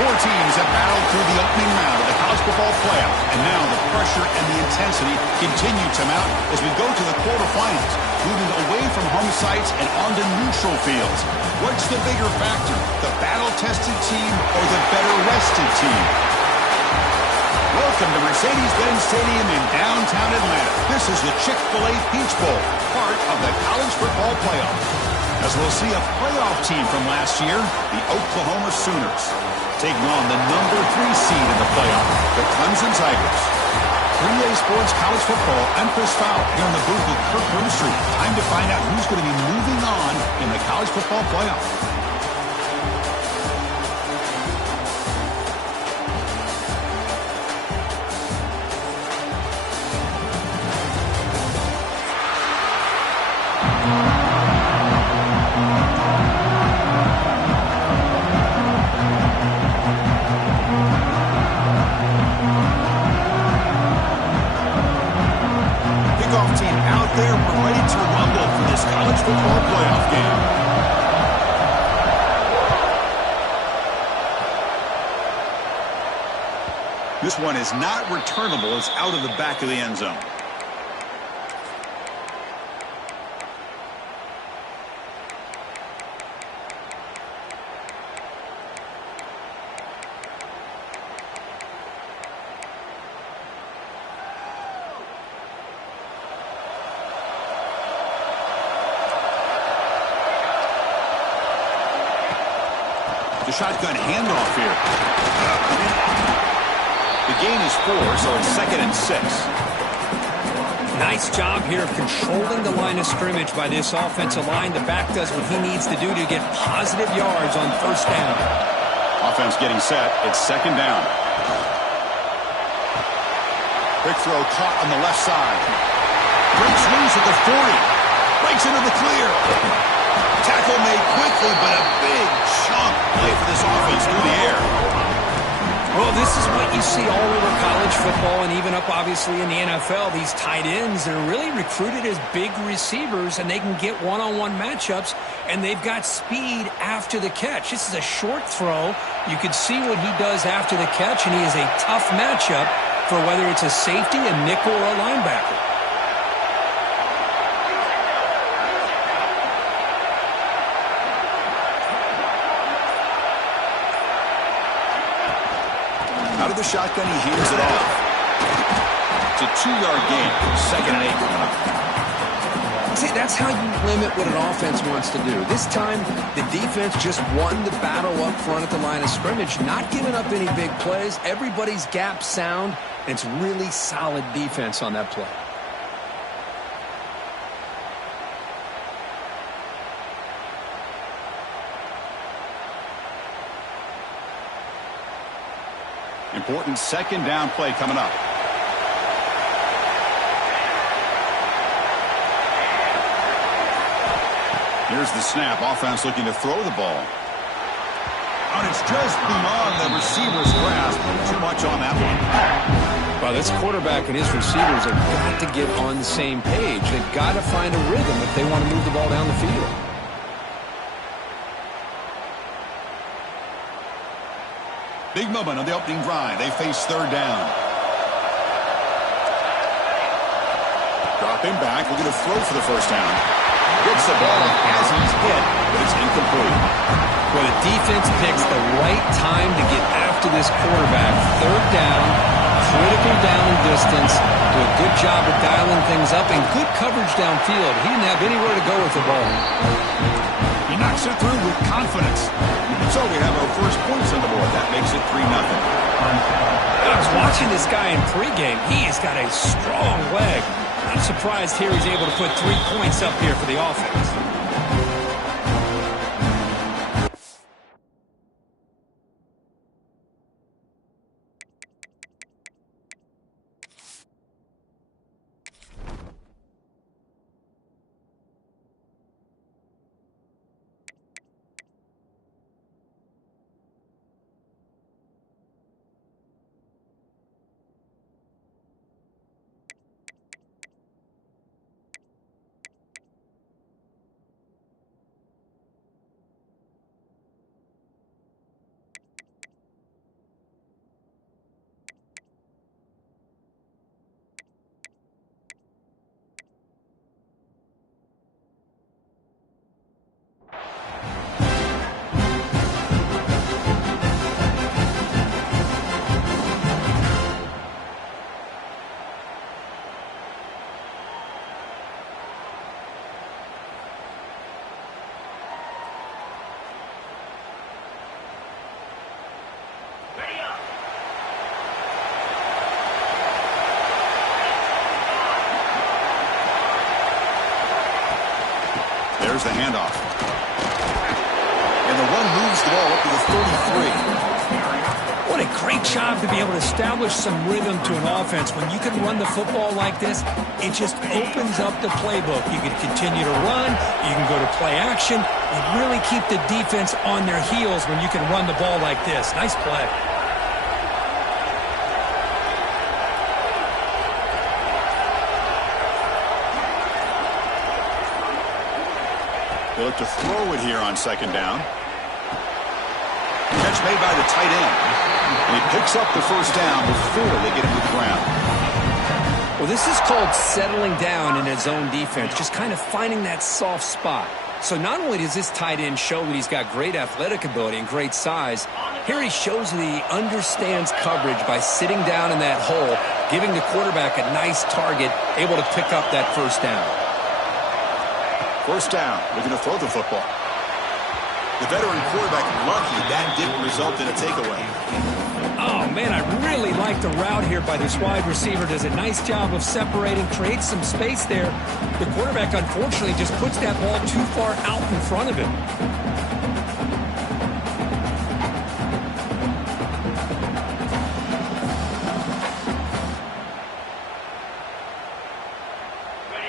Four teams have battled through the opening round of the college football playoff, and now the pressure and the intensity continue to mount as we go to the quarterfinals, moving away from home sites and onto neutral fields. What's the bigger factor, the battle-tested team or the better-rested team? Welcome to Mercedes-Benz Stadium in downtown Atlanta. This is the Chick-fil-A Peach Bowl, part of the college football playoff. As we'll see a playoff team from last year, the Oklahoma Sooners, taking on the number 3 seed in the playoff, the Clemson Tigers. 3A Sports College Football, I'm Chris Fowler here in the booth with Kirk Winstreet. Time to find out who's going to be moving on in the college football playoff. This one is not returnable. It's out of the back of the end zone. The shotgun handoff here. The gain is 4, so it's 2nd and 6. Nice job here of controlling the line of scrimmage by this offensive line. The back does what he needs to do to get positive yards on first down. Offense getting set. It's 2nd down. Quick throw caught on the left side. Breaks loose at the 40. Breaks into the clear. Tackle made quickly, but a big chunk play for this offense through the air. Well, this is what you see all over college football and even up, obviously, in the NFL. These tight ends that are really recruited as big receivers, and they can get one-on-one matchups, and they've got speed after the catch. This is a short throw. You can see what he does after the catch, and he is a tough matchup for whether it's a safety, a nickel, or a linebacker. Out of the shotgun, he hands it off. It's a 2-yard gain. 2nd and 8 coming up. See, that's how you limit what an offense wants to do. This time, the defense just won the battle up front at the line of scrimmage, not giving up any big plays. Everybody's gap sound, and it's really solid defense on that play. Important 2nd down play coming up. Here's the snap. Offense looking to throw the ball. And it's just beyond the receiver's grasp. Too much on that one. Well, this quarterback and his receivers have got to get on the same page. They've got to find a rhythm if they want to move the ball down the field. Big moment on the opening drive. They face 3rd down. Dropping back. We're going to throw for the 1st down. Gets the ball as he's hit, but it's incomplete. Well, the defense picks the right time to get after this quarterback. 3rd down, critical down distance. Do a good job of dialing things up and good coverage downfield. He didn't have anywhere to go with the ball. He knocks it through with confidence. So we have our first points on the board. That makes it 3-0. I was watching this guy in pregame. He has got a strong leg. I'm surprised here he's able to put 3 points up here for the offense. Here's the handoff. And the one moves the ball up to the 33. What a great job to be able to establish some rhythm to an offense. When you can run the football like this, it just opens up the playbook. You can continue to run. You can go to play action. You really keep the defense on their heels when you can run the ball like this. Nice play. They look to throw it here on second down. Catch made by the tight end. And he picks up the first down before they get him to the ground. Well, this is called settling down in his own defense, just kind of finding that soft spot. So not only does this tight end show that he's got great athletic ability and great size, here he shows that he understands coverage by sitting down in that hole, giving the quarterback a nice target, able to pick up that first down. First down, they're going to throw the football. The veteran quarterback lucky that didn't result in a takeaway. Oh, man, I really like the route here by this wide receiver. Does a nice job of separating, creates some space there. The quarterback, unfortunately, just puts that ball too far out in front of him.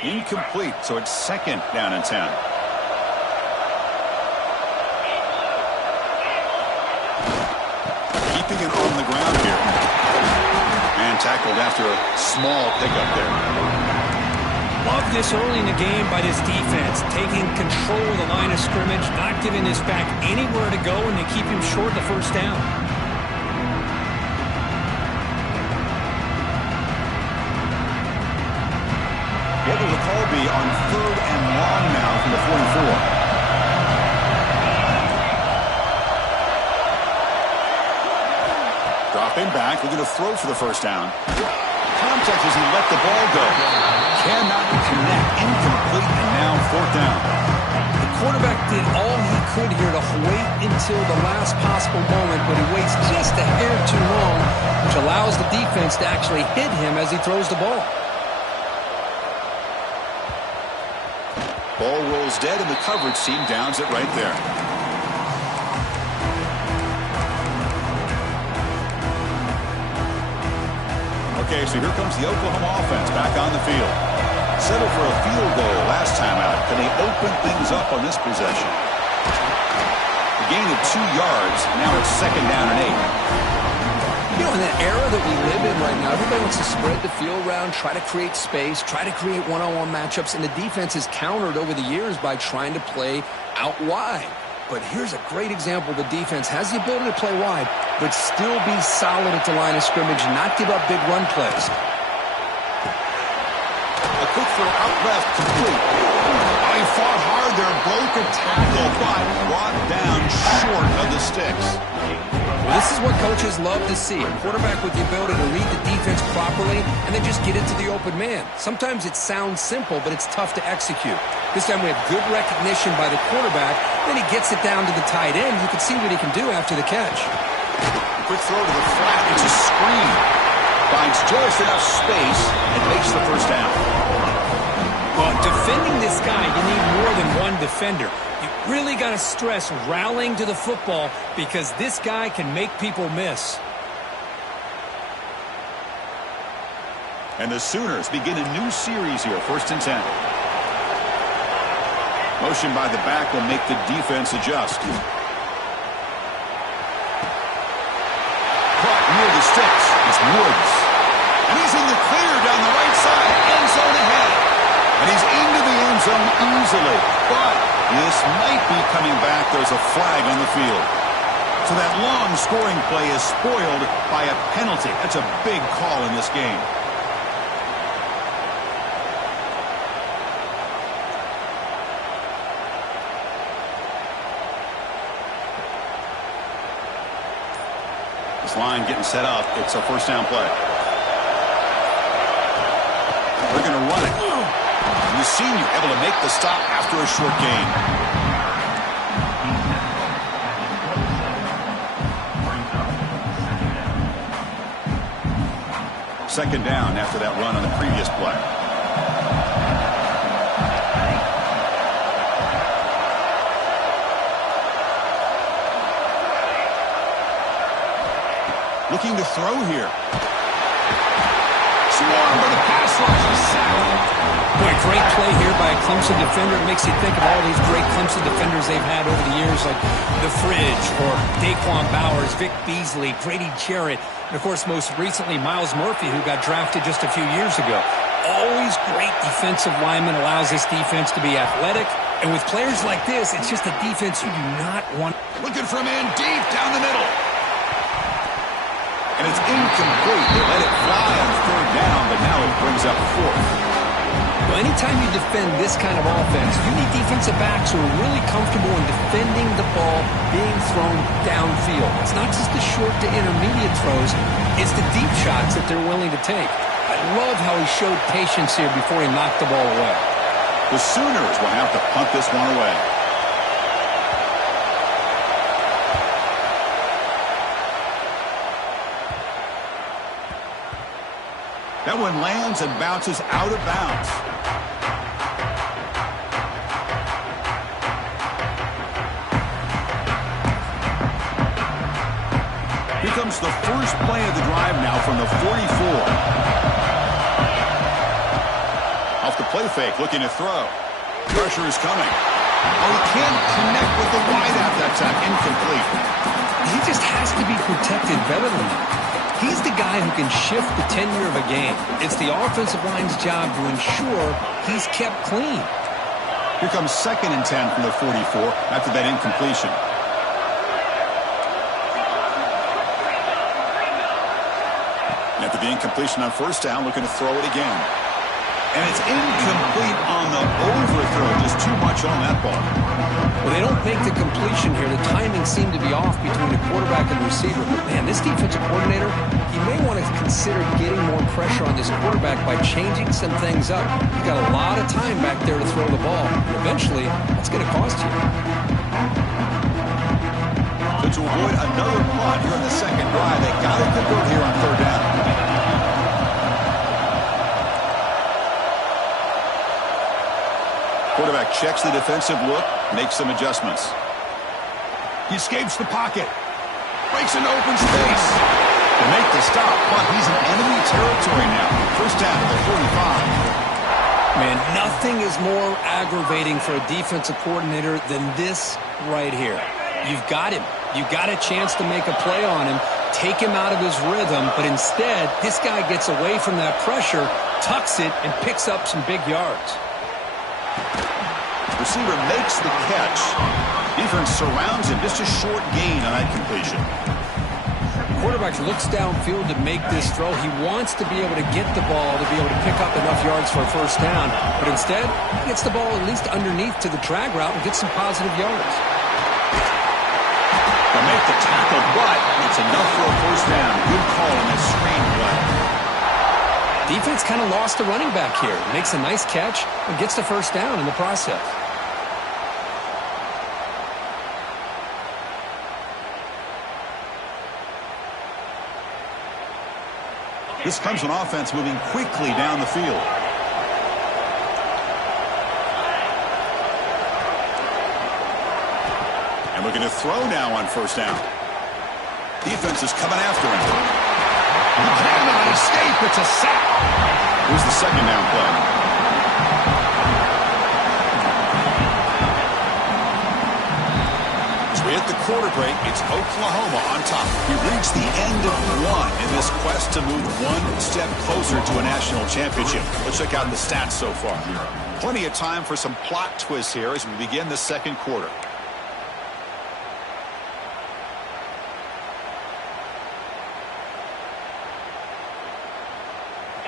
Incomplete, so it's second down and 10. Keeping it on the ground here. And tackled after a small pickup there. Love this early in the game by this defense, taking control of the line of scrimmage, not giving this back anywhere to go, and they keep him short the first down. What will the call be on third and long now from the 44? Dropping back, we're going to throw for the first down. Contact as he let the ball go. Cannot connect, incomplete, and now fourth down. The quarterback did all he could here to wait until the last possible moment, but he waits just a hair too long, which allows the defense to actually hit him as he throws the ball. Ball rolls dead, and the coverage team downs it right there. Okay, so here comes the Oklahoma offense back on the field. Settled for a field goal last time out. Can they open things up on this possession? A gain of 2 yards. Now it's second down and 8. You know, in that era that we live in right now, everybody wants to spread the field around, try to create space, try to create one-on-one matchups, and the defense has countered over the years by trying to play out wide. But here's a great example. The defense has the ability to play wide, but still be solid at the line of scrimmage, not give up big run plays. A quick throw out left, complete. Oh, he fought hard there, broke a tackle, but brought down short of the sticks. Well, this is what coaches love to see. A quarterback with the ability to read the defense properly and then just get it to the open man. Sometimes it sounds simple, but it's tough to execute. This time we have good recognition by the quarterback. Then he gets it down to the tight end. You can see what he can do after the catch. Quick throw to the flat. It's a screen. Finds just enough space and makes the first down. Well, defending this guy, you need more than one defender. You really got to stress rallying to the football because this guy can make people miss. And the Sooners begin a new series here, first and 10. Motion by the back will make the defense adjust. Caught near the sticks. It's Woods. And he's in the clear down the right side. End zone ahead. And he's into the end zone easily. But this might be coming back. There's a flag on the field. So that long scoring play is spoiled by a penalty. That's a big call in this game. This line getting set up. It's a first down play. They're going to run it. And the senior able to make the stop after a short gain. Second down after that run on the previous play. Looking to throw here. Swarmed by the pass rush. He's sacked. Boy, great play here by a Clemson defender. It makes you think of all these great Clemson defenders they've had over the years, like The Fridge or Daquan Bowers, Vic Beasley, Grady Jarrett, and, of course, most recently, Miles Murphy, who got drafted just a few years ago. Always great defensive lineman, allows this defense to be athletic. And with players like this, it's just a defense you do not want. Looking for a man deep down the middle. And it's incomplete. They let it fly on third down, but now it brings up fourth. Well, anytime you defend this kind of offense, you need defensive backs who are really comfortable in defending the ball being thrown downfield. It's not just the short to intermediate throws, it's the deep shots that they're willing to take. I love how he showed patience here before he knocked the ball away. The Sooners will have to punt this one away. That one lands and bounces out of bounds. Here comes the first play of the drive now from the 44. Off the play fake, looking to throw. Pressure is coming. Oh, he can't connect with the wideout that time. Incomplete. He just has to be protected better than that. He's the guy who can shift the tenure of a game. It's the offensive line's job to ensure he's kept clean. Here comes 2nd and 10 from the 44 after that incompletion. And after the incompletion on first down, looking to throw it again. And it's incomplete on the overthrow. Just too much on that ball. Well, they don't make the completion here. The timing seemed to be off between the quarterback and the receiver. But, man, this defensive coordinator, he may want to consider getting more pressure on this quarterback by changing some things up. You've got a lot of time back there to throw the ball. And eventually, that's going to cost you. So to avoid another punt here in the second drive, they got to convert here on third down. Quarterback checks the defensive look, makes some adjustments. He escapes the pocket. Breaks into open space. To make the stop, but he's in enemy territory now. First down at the 45. Man, nothing is more aggravating for a defensive coordinator than this right here. You've got him. You've got a chance to make a play on him, take him out of his rhythm, but instead, this guy gets away from that pressure, tucks it, and picks up some big yards. Receiver makes the catch. Defense surrounds him. Just a short gain on that completion. Quarterback looks downfield to make this throw. He wants to be able to get the ball to be able to pick up enough yards for a first down, but instead, he gets the ball at least underneath to the drag route and gets some positive yards. They'll make the tackle, but it's enough for a first down. Good call on that screen play. Defense kind of lost the running back here. Makes a nice catch and gets the first down in the process. This comes from offense moving quickly down the field. And looking to throw now on first down. Defense is coming after him. He cannot escape. It's a sack. Here's the second down play. As we hit the quarter break, it's Oklahoma on top. We reached the end of one in this quest to move one step closer to a national championship. Let's check out the stats so far. Plenty of time for some plot twists here as we begin the second quarter.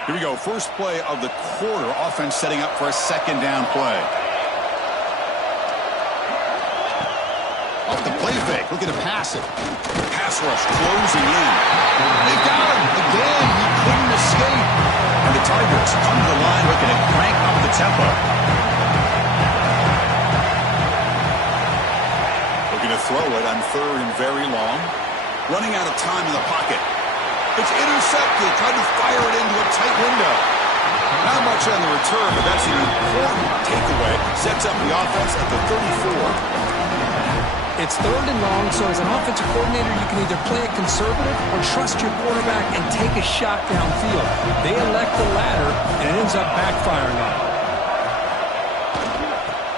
Here we go. First play of the quarter. Offense setting up for a second down play. Off the play fake. Looking to pass it. Pass rush closing in. They got him again. He couldn't escape. And the Tigers come to the line looking to crank up the tempo. Looking to throw it on third and very long. Running out of time in the pocket. It's intercepted, trying to fire it into a tight window. Not much on the return, but that's an important takeaway. Sets up the offense at the 34. It's 3rd and long, so as an offensive coordinator, you can either play it conservative or trust your quarterback and take a shot downfield. They elect the latter, and it ends up backfiring on them.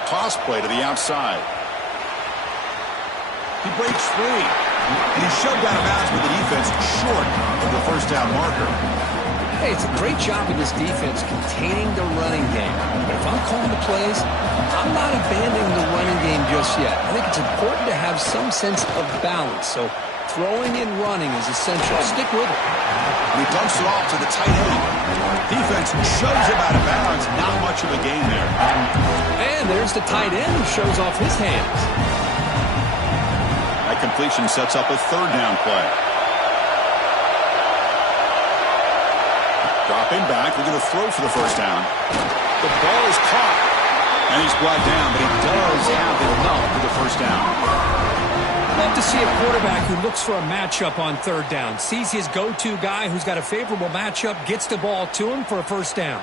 Toss play to the outside. He breaks free. And he's shoved out of bounds with the defense short of the first down marker. Hey, it's a great job of this defense containing the running game. But if I'm calling the plays, I'm not abandoning the running game just yet. I think it's important to have some sense of balance. So throwing and running is essential. Stick with it. And he dumps it off to the tight end. Defense shoves him out of bounds. Not much of a gain there. And there's the tight end who shows off his hands. That completion sets up a 3rd down play. Dropping back, looking to throw for the first down. The ball is caught. And he's brought down, but he does have enough for the first down. Love to see a quarterback who looks for a matchup on 3rd down. Sees his go-to guy who's got a favorable matchup, gets the ball to him for a first down.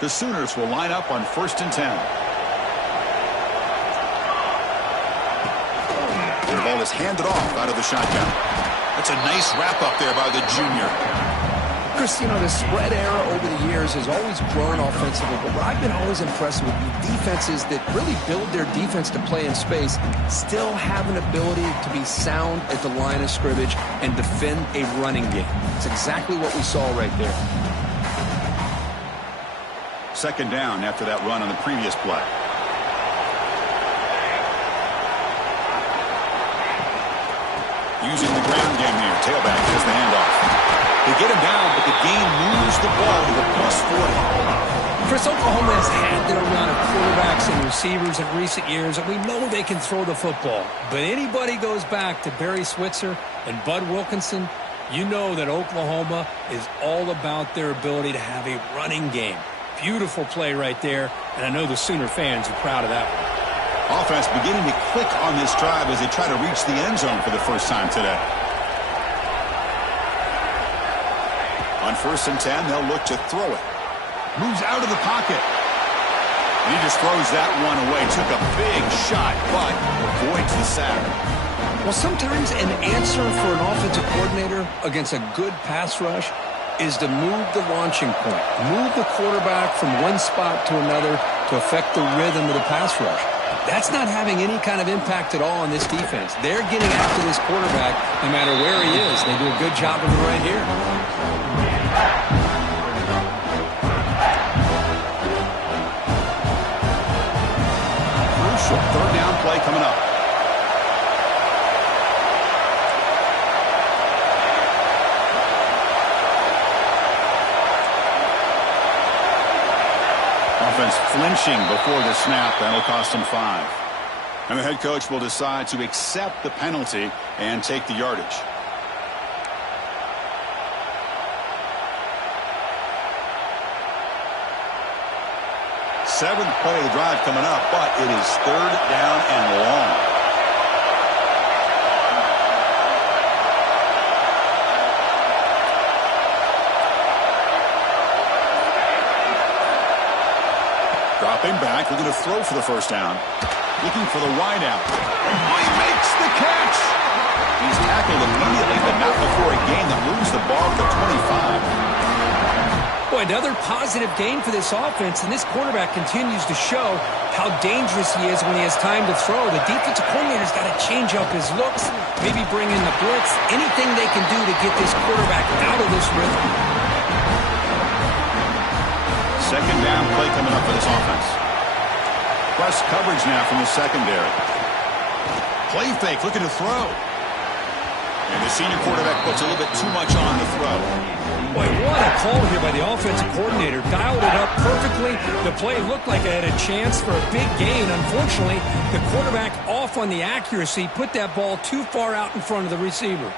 The Sooners will line up on 1st and 10. The ball is handed off out of the shotgun. That's a nice wrap up there by the junior. Chris, you know, the spread era over the years has always grown offensively, but what I've been always impressed with defenses that really build their defense to play in space still have an ability to be sound at the line of scrimmage and defend a running game. It's exactly what we saw right there. 2nd down after that run on the previous play. Using the ground game here. Tailback has the handoff. They get him down, but the game moves the ball to the +40. Chris, Oklahoma has had their run of quarterbacks and receivers in recent years, and we know they can throw the football. But anybody goes back to Barry Switzer and Bud Wilkinson, you know that Oklahoma is all about their ability to have a running game. Beautiful play right there, and I know the Sooner fans are proud of that one. Offense beginning to click on this drive as they try to reach the end zone for the first time today. On 1st and 10, they'll look to throw it. Moves out of the pocket. And he just throws that one away. Took a big shot, but avoids the sack. Well, sometimes an answer for an offensive coordinator against a good pass rush is to move the launching point. Move the quarterback from one spot to another to affect the rhythm of the pass rush. That's not having any kind of impact at all on this defense. They're getting after this quarterback no matter where he is. They do a good job of it right here. Crucial 3rd down play coming up. Offense flinching before the snap. That'll cost him 5. And the head coach will decide to accept the penalty and take the yardage. Seventh play of the drive coming up, but it is 3rd down and long. Dropping back, looking to throw for the first down. Looking for the wide out. Oh, he makes the catch! He's tackled immediately, but not before a gain that moves the ball to 25. Boy, another positive gain for this offense, and this quarterback continues to show how dangerous he is when he has time to throw. The defensive coordinator's got to change up his looks, maybe bring in the blitz, anything they can do to get this quarterback out of this rhythm. 2nd down play coming up for this offense. Plus coverage now from the secondary. Play fake, looking to throw. And the senior quarterback puts a little bit too much on the throw. Boy, what a call here by the offensive coordinator. Dialed it up perfectly. The play looked like it had a chance for a big gain. Unfortunately, the quarterback off on the accuracy, put that ball too far out in front of the receiver.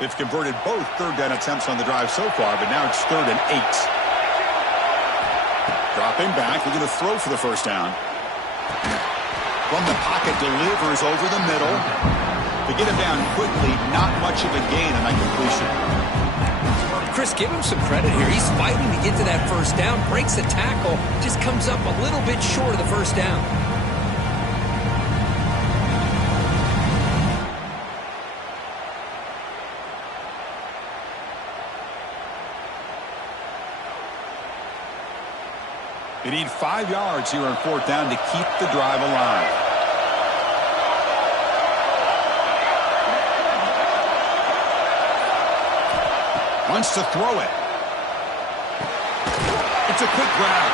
They've converted both 3rd down attempts on the drive so far, but now it's 3rd and 8. Dropping back, looking to throw for the first down. From the pocket, delivers over the middle. To get him down quickly, not much of a gain on that completion. Chris, give him some credit here. He's fighting to get to that first down, breaks the tackle, just comes up a little bit short of the first down. They need 5 yards here on 4th down to keep the drive alive. Wants to throw it. It's a quick grab.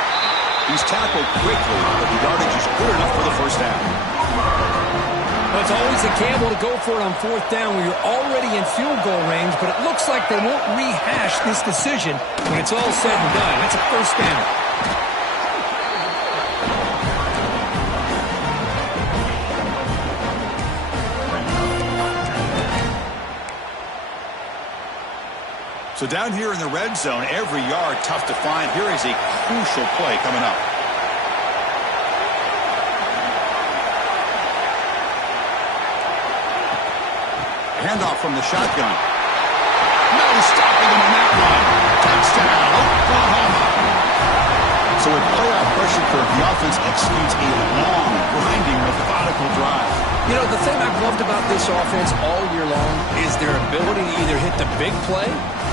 He's tackled quickly, but the yardage is good enough for the first down. Well, it's always a gamble to go for it on 4th down when you're already in field goal range, but it looks like they won't rehash this decision when it's all said and done. It's a first down. So down here in the red zone, every yard tough to find. Here is a crucial play coming up. Handoff from the shotgun. No stopping him on that one. Touchdown, Oklahoma. So with playoff pressure curve, the offense executes a long, grinding, methodical drive. You know, the thing I've loved about this offense all year long is their ability to either hit the big play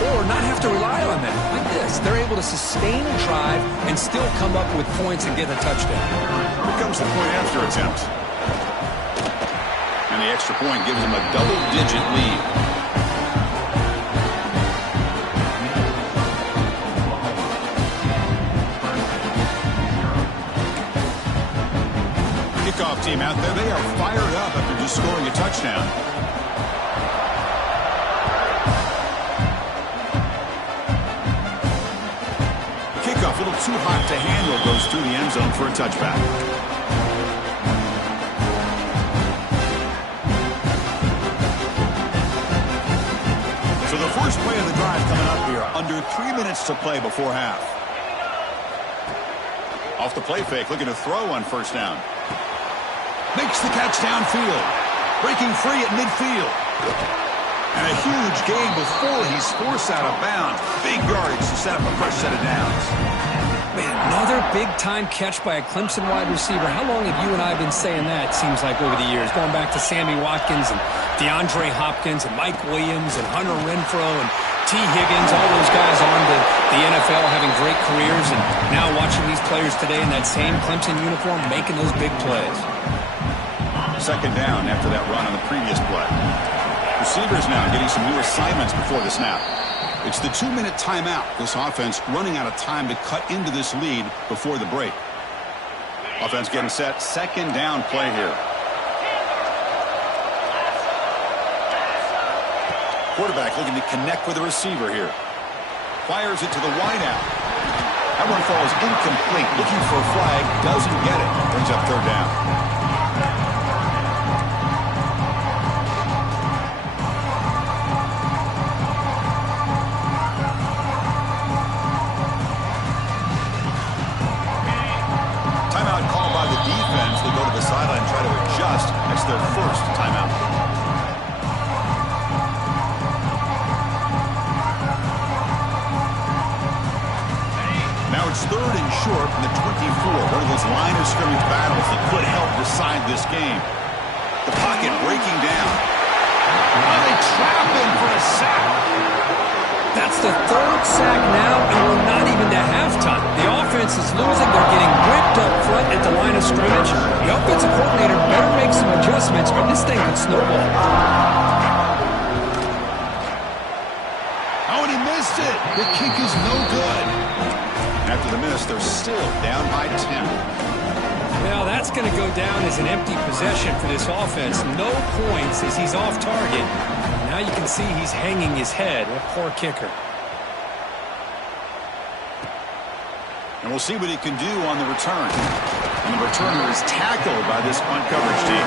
or not have to rely on that. Like this, they're able to sustain a drive and still come up with points and get a touchdown. Here comes the point after attempt. And the extra point gives them a double-digit lead. Kickoff team out there, they are fired up after just scoring a touchdown. Kickoff a little too hot to handle, goes through the end zone for a touchback. So the first play of the drive coming up here, under 3 minutes to play before half. Off the play fake, looking to throw on first down. Makes the catch downfield. Breaking free at midfield. And a huge gain before he's forced out of bounds. Big yardage to set up a fresh set of downs. Man, another big-time catch by a Clemson wide receiver. How long have you and I been saying that, seems like, over the years? Going back to Sammy Watkins and DeAndre Hopkins and Mike Williams and Hunter Renfrow and T. Higgins, all those guys on to the NFL having great careers, and now watching these players today in that same Clemson uniform making those big plays. Second down after that run on the previous play. Receivers now getting some new assignments before the snap. It's the 2-minute timeout. This offense running out of time to cut into this lead before the break. Offense getting set. Second down play here. Quarterback looking to connect with the receiver here. Fires it to the wideout. That one falls incomplete. Looking for a flag. Doesn't get it. Brings up third down. They go to the sideline and try to adjust. That's their first timeout. Now it's third and short from the 24. One of those line of scrimmage battles that could help decide this game. The pocket breaking down. Oh, they trap him for a sack. That's the third sack now, and we're not even to halftime. The offense is losing. They're getting ripped up front at the line of scrimmage. The offensive coordinator better make some adjustments, or this thing could snowball. Oh, and he missed it. The kick is no good. After the miss, they're still down by 10. Well, that's going to go down as an empty possession for this offense. No points as he's off target. Now you can see he's hanging his head. A poor kicker. And we'll see what he can do on the return. And the returner is tackled by this punt coverage team.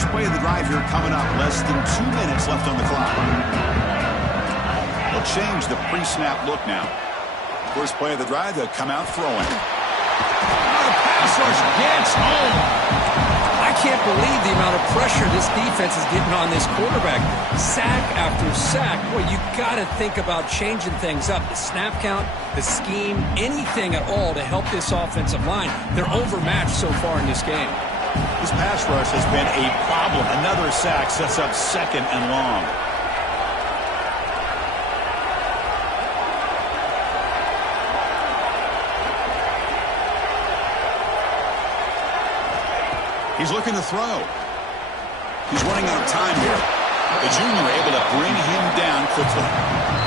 First play of the drive here coming up. Less than 2 minutes left on the clock. They'll change the pre-snap look now. First play of the drive, they'll come out throwing. The pass rush gets home. I can't believe the amount of pressure this defense is getting on this quarterback. Sack after sack. Boy, you got to think about changing things up. The snap count, the scheme, anything at all to help this offensive line. They're overmatched so far in this game. This pass rush has been a problem. Another sack sets up second and long. He's looking to throw. He's running out of time here. The junior able to bring him down quickly.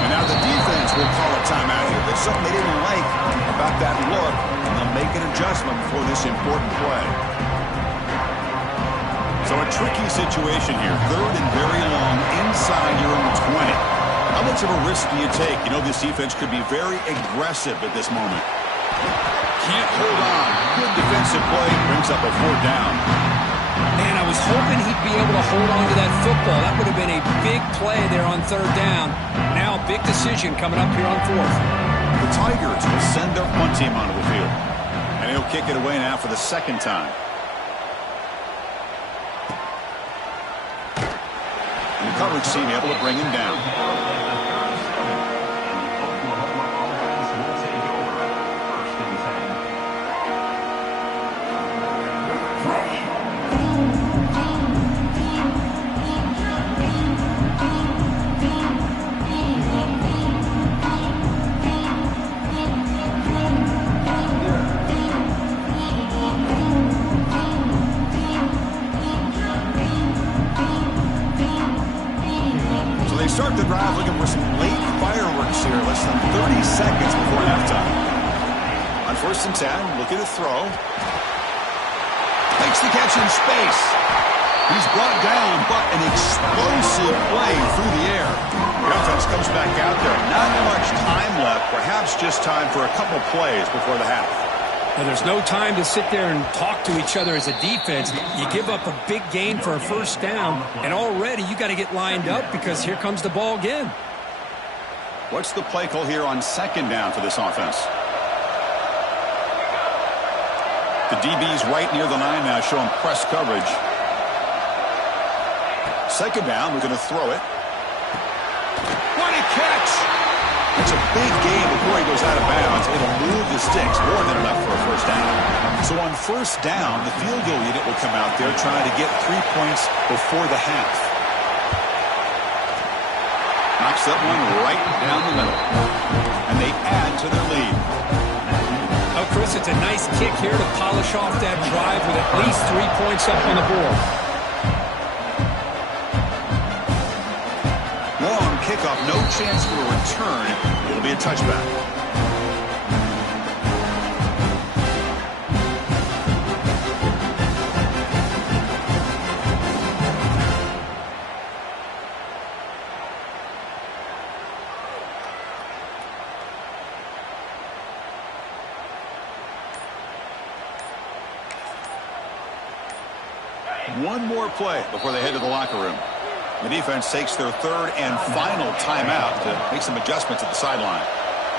And now the defense will call a timeout here. There's something they didn't like about that look, and they'll make an adjustment for this important play. So a tricky situation here. Third and very long inside your own 20. How much of a risk do you take? You know this defense could be very aggressive at this moment. Can't hold on. Good defensive play. Brings up a 4th down. Man, I was hoping he'd be able to hold on to that football. That would have been a big play there on 3rd down. Now, big decision coming up here on 4th. The Tigers will send their punt team onto the field. And he'll kick it away now for the 2nd time. And the coverage team able to bring him down. Start the drive looking for some late fireworks here. Less than 30 seconds before halftime. On 1st and 10, looking to throw. Makes the catch in space. He's brought down, but an explosive play through the air. The offense comes back out there. Not much time left. Perhaps just time for a couple plays before the half. Now, there's no time to sit there and talk to each other as a defense. You give up a big gain for a 1st down, and already you got to get lined up because here comes the ball again. What's the play call here on 2nd down for this offense? The DB's right near the line now, showing press coverage. 2nd down, we're going to throw it. What a catch! It's a big gain before he goes out of bounds. It'll move the sticks more than enough for a 1st down. So on 1st down, the field goal unit will come out there trying to get 3 points before the half. Knocks that one right down the middle. And they add to their lead. Oh, Chris, it's a nice kick here to polish off that drive with at least 3 points up on the board. Long kickoff, no chance for a return. It'll be a touchback. One more play before they head to the locker room. The defense takes their 3rd and final timeout to make some adjustments at the sideline.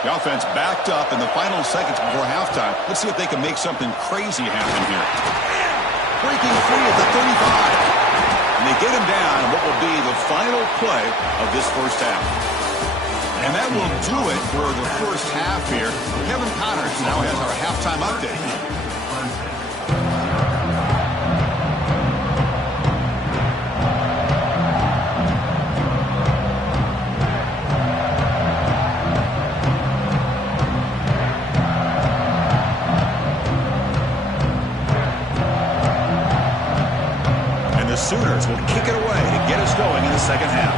The offense backed up in the final seconds before halftime. Let's see if they can make something crazy happen here. Breaking free at the 35. And they get him down in what will be the final play of this 1st half. And that will do it for the 1st half here. Kevin Connors now has our halftime update. The Sooners will kick it away to get us going in the 2nd half.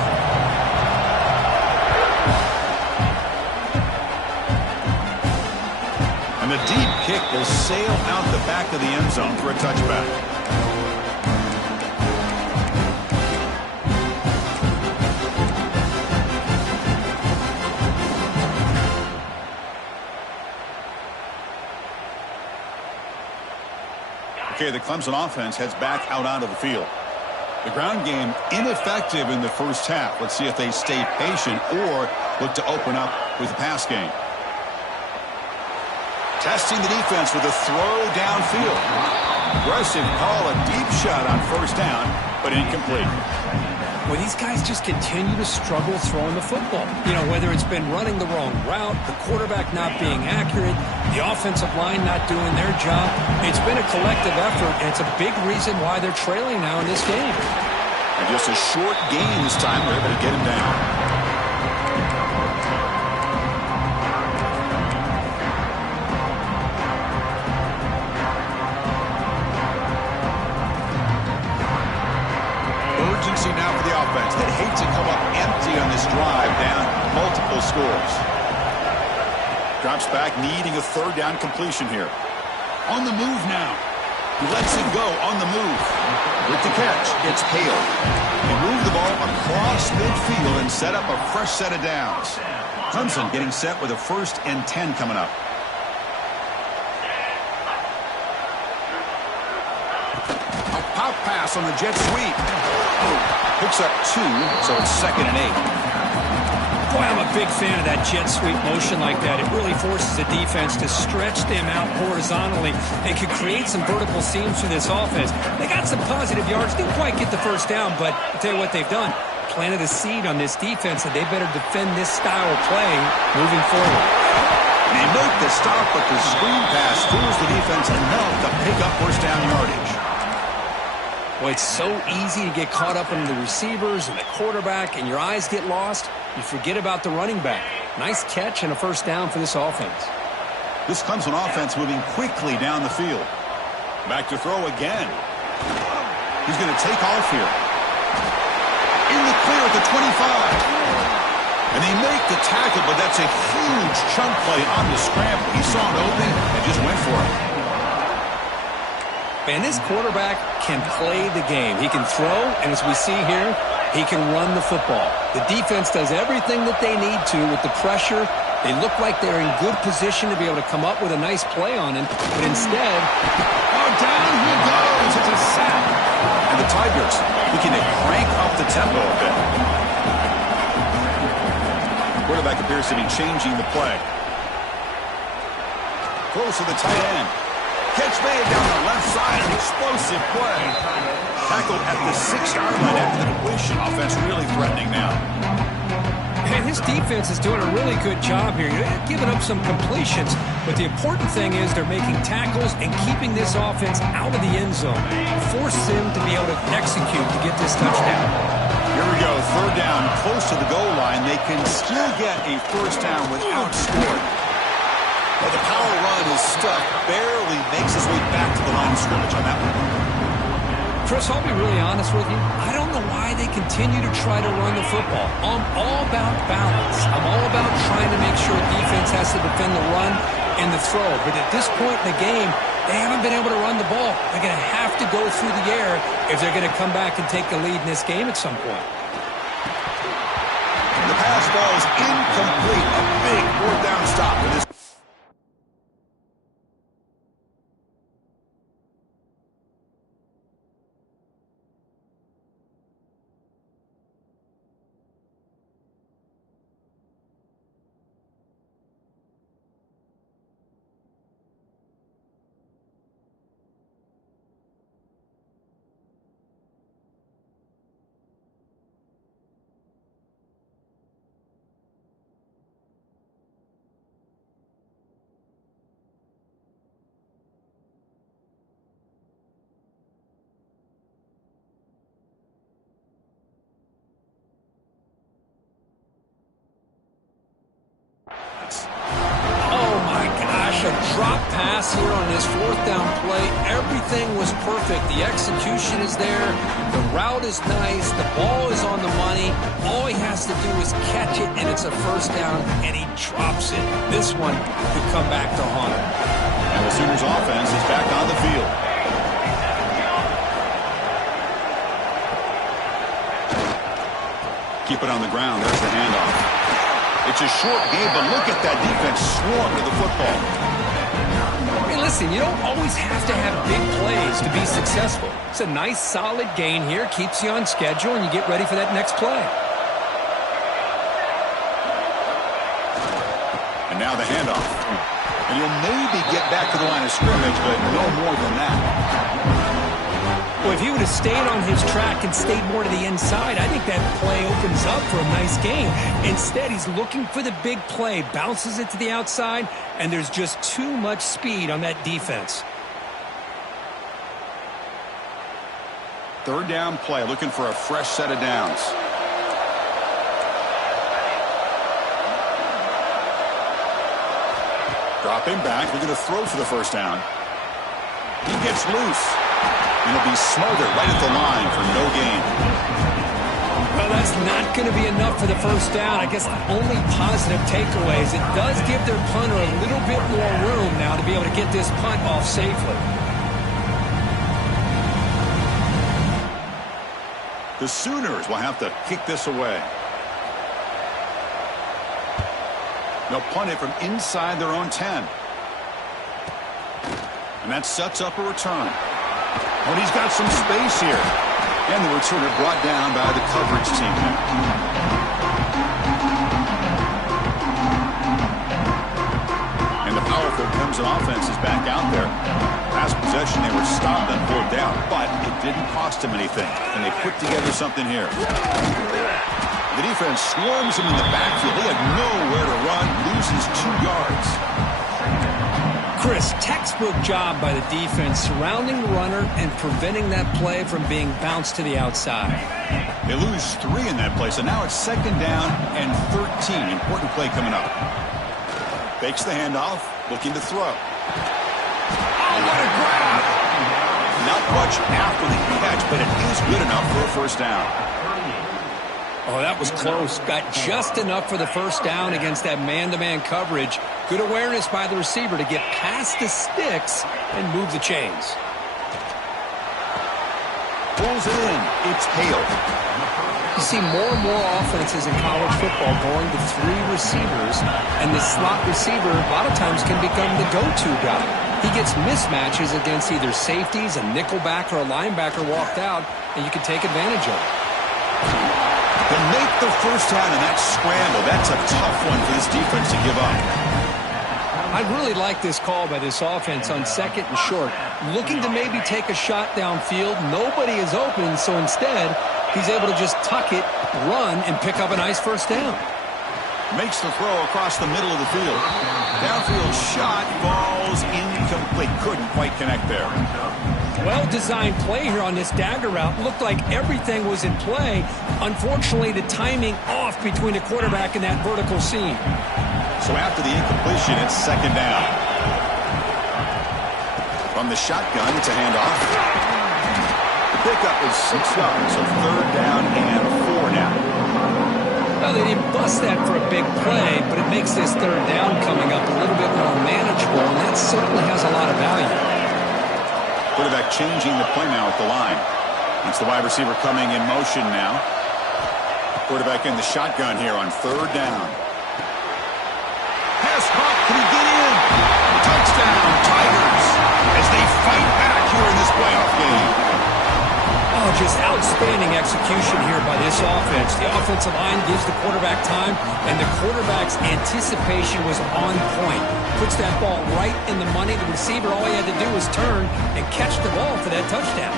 And the deep kick will sail out the back of the end zone for a touchback. Okay, the Clemson offense heads back out onto the field. The ground game ineffective in the first half. Let's see if they stay patient or look to open up with the pass game. Testing the defense with a throw downfield. Aggressive call, a deep shot on first down, but incomplete. Well, these guys just continue to struggle throwing the football. You know, whether it's been running the wrong route, the quarterback not being accurate, the offensive line not doing their job. It's been a collective effort, and it's a big reason why they're trailing now in this game. And just a short gain this time. They're able to get him down. Now for the offense that hate to come up empty on this drive, down multiple scores. Drops back, needing a third down completion here. On the move now. He lets it go on the move. With the catch, it's Hale. He moved the ball across midfield and set up a fresh set of downs. Clemson getting set with a 1st and 10 coming up. A pop pass on the jet sweep. Picks up 2, so it's 2nd and 8. Boy, I'm a big fan of that jet sweep motion like that. It really forces the defense to stretch them out horizontally and could create some vertical seams for this offense. They got some positive yards. Didn't quite get the first down, but I'll tell you what they've done. Planted a seed on this defense, and they better defend this style of play moving forward. They make the stop, but the screen pass fools the defense enough to pick up first down yardage. Well, it's so easy to get caught up in the receivers and the quarterback, and your eyes get lost. You forget about the running back. Nice catch and a first down for this offense. This Clemson offense moving quickly down the field. Back to throw again. He's going to take off here. In the clear at the 25. And they make the tackle, but that's a huge chunk play on the scramble. He saw an opening and just went for it. And this quarterback can play the game. He can throw, and as we see here, he can run the football. The defense does everything that they need to with the pressure. They look like they're in good position to be able to come up with a nice play on him, but instead, down he goes. It's a sack. And the Tigers looking to crank up the tempo a bit. Quarterback appears to be changing the play. Close to the tight end. Catch made down the left side, an explosive play. Tackled at the 6-yard line after the completion. Offense really threatening now. And his defense is doing a really good job here. They're giving up some completions, but the important thing is they're making tackles and keeping this offense out of the end zone. Force them to be able to execute to get this touchdown. Here we go, 3rd down, close to the goal line. They can still get a first down without scoring. But the power run is stuck, barely makes his way back to the line of scrimmage on that one. Chris, I'll be really honest with you. I don't know why they continue to try to run the football. I'm all about balance. I'm all about trying to make sure defense has to defend the run and the throw. But at this point in the game, they haven't been able to run the ball. They're going to have to go through the air if they're going to come back and take the lead in this game at some point. The pass ball is incomplete. A big 4th down stop for this. Oh my gosh, a drop pass here on this 4th down play. Everything was perfect. The execution is there. The route is nice. The ball is on the money. All he has to do is catch it, and it's a first down, and he drops it. This one could come back to haunt him. And the Sooners offense is back on the field. Keep it on the ground. There's the handoff. It's a short game, but look at that defense swarm to the football. Hey, listen, you don't always have to have big plays to be successful. It's a nice, solid gain here. Keeps you on schedule, and you get ready for that next play. And now the handoff. And you'll maybe get back to the line of scrimmage, but no more than that. Well, if he would have stayed on his track and stayed more to the inside, I think that play opens up for a nice gain. Instead, he's looking for the big play, bounces it to the outside, and there's just too much speed on that defense. Third down play, looking for a fresh set of downs. Dropping back, looking to throw for the first down. He gets loose. And he'll be smothered right at the line for no gain. Well, that's not going to be enough for the first down. I guess the only positive takeaway is it does give their punter a little bit more room now to be able to get this punt off safely. The Sooners will have to kick this away. They'll punt it from inside their own 10. And that sets up a return. But he's got some space here. And the returner brought down by the coverage team. And the powerful Clemson offense is back out there. Last possession, they were stopped on 4th down, but it didn't cost them anything. And they put together something here. The defense swarms him in the backfield. He had nowhere to run, loses 2 yards. Chris, textbook job by the defense surrounding the runner and preventing that play from being bounced to the outside. They lose 3 in that play, so now it's 2nd down and 13. Important play coming up. Fakes the handoff, looking to throw. Oh, what a grab! Not much after the catch, but it is good enough for a first down. Oh, that was close. Got just enough for the first down against that man-to-man coverage. Good awareness by the receiver to get past the sticks and move the chains. Pulls it in. It's Hale. You see more and more offenses in college football going to 3 receivers, and the slot receiver a lot of times can become the go-to guy. He gets mismatches against either safeties, a nickelback, or a linebacker walked out, and you can take advantage of it. To make the first down in that scramble, that's a tough one for this defense to give up. I really like this call by this offense on 2nd and short. Looking to maybe take a shot downfield. Nobody is open, so instead, he's able to just tuck it, run, and pick up a nice first down. Makes the throw across the middle of the field. Downfield shot, falls incomplete. Couldn't quite connect there. Well-designed play here on this dagger route. Looked like everything was in play. Unfortunately, the timing off between the quarterback and that vertical seam. So after the incompletion, it's 2nd down. From the shotgun, it's a handoff. The pickup is 6 yards, so 3rd down and 4 now. Well, they didn't bust that for a big play, but it makes this 3rd down coming up a little bit more manageable, and that certainly has a lot of value. Quarterback changing the play now at the line. It's the wide receiver coming in motion now. Quarterback in the shotgun here on 3rd down. Pass caught. Can he get in? Touchdown, Tigers, as they fight back here in this playoff game. Oh, just outstanding execution here by this offense. The offensive line gives the quarterback time, and the quarterback's anticipation was on point. Puts that ball right in the money. The receiver, all he had to do was turn and catch the ball for that touchdown.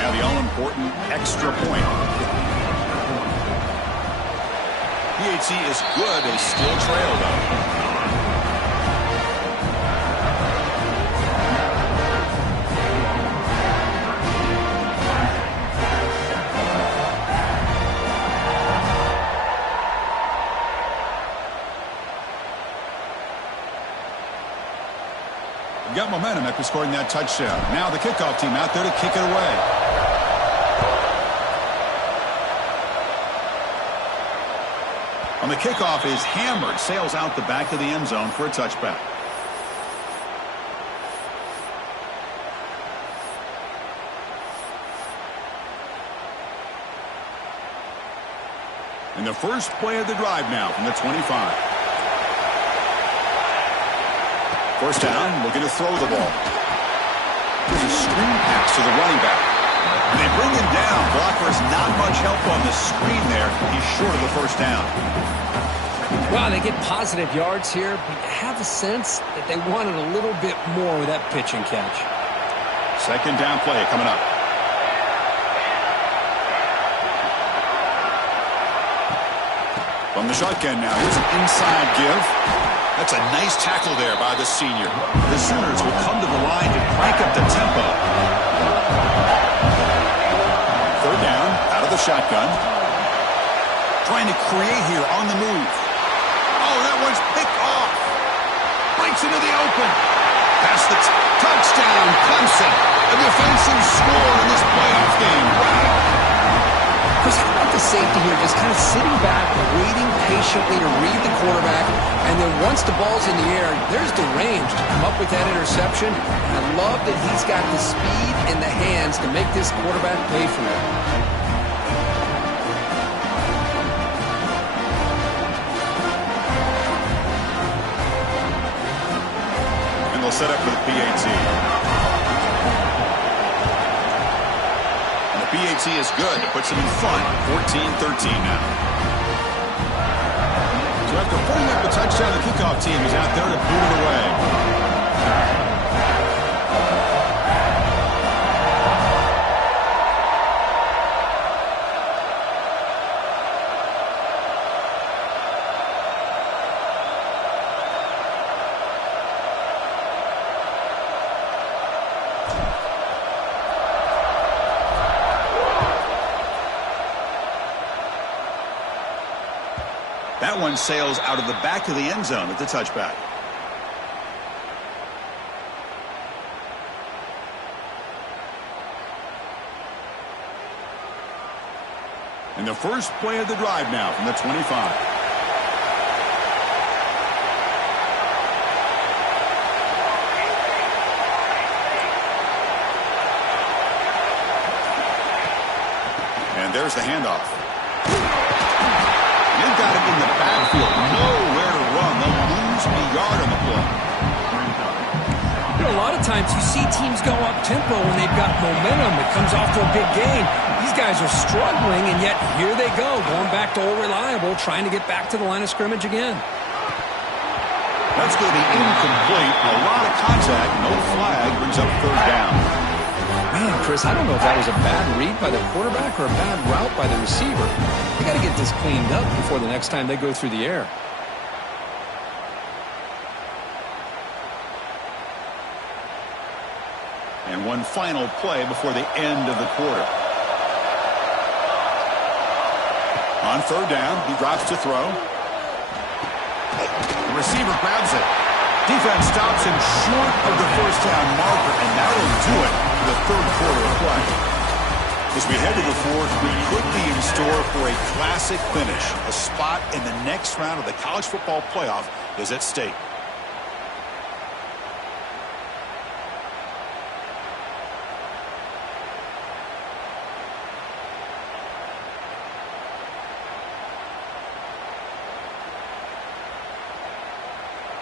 Now the all-important extra point. PHC is good. They still trail, though. Got momentum after scoring that touchdown. Now the kickoff team out there to kick it away. On the kickoff is hammered, sails out the back of the end zone for a touchback. And the first play of the drive now from the 25. First down, looking to throw the ball. There's a screen pass to the running back. And they bring him down. Blocker's not much help on the screen there. He's short of the first down. Well, they get positive yards here, but you have a sense that they wanted a little bit more with that pitch and catch. Second down play coming up. From the shotgun now, here's an inside give. That's a nice tackle there by the senior. The Sooners will come to the line to crank up the tempo. Third down, out of the shotgun. Trying to create here on the move. Oh, that one's picked off. Breaks into the open. Past the touchdown, Clemson. A defensive score in this playoff game. Wow. Chris, how about the safety here, just kind of sitting back, waiting patiently to read the quarterback, and then once the ball's in the air, there's the range to come up with that interception. And I love that he's got the speed and the hands to make this quarterback pay for it. And they'll set up for the PAT. PAT is good. It puts them in front, 14-13 now. So after putting up a touchdown, the kickoff team is out there to boot it away. That one sails out of the back of the end zone at the touchback. And the first play of the drive now from the 25. And there's the handoff. They've got him in the backfield. Nowhere to run. They'll lose a yard on the play. You know, a lot of times you see teams go up-tempo when they've got momentum. It comes off to a big gain. These guys are struggling, and yet here they go, going back to old reliable, trying to get back to the line of scrimmage again. That's going to be incomplete. A lot of contact. No flag. Brings up third down. Man, Chris, I don't know if that was a bad read by the quarterback or a bad route by the receiver. They got to get this cleaned up before the next time they go through the air. And one final play before the end of the quarter. On third down, he drops to throw. The receiver grabs it. Defense stops him short of the first down marker, and that'll do it for the third quarter of play. As we head to the fourth, we could be in store for a classic finish. A spot in the next round of the college football playoff is at stake.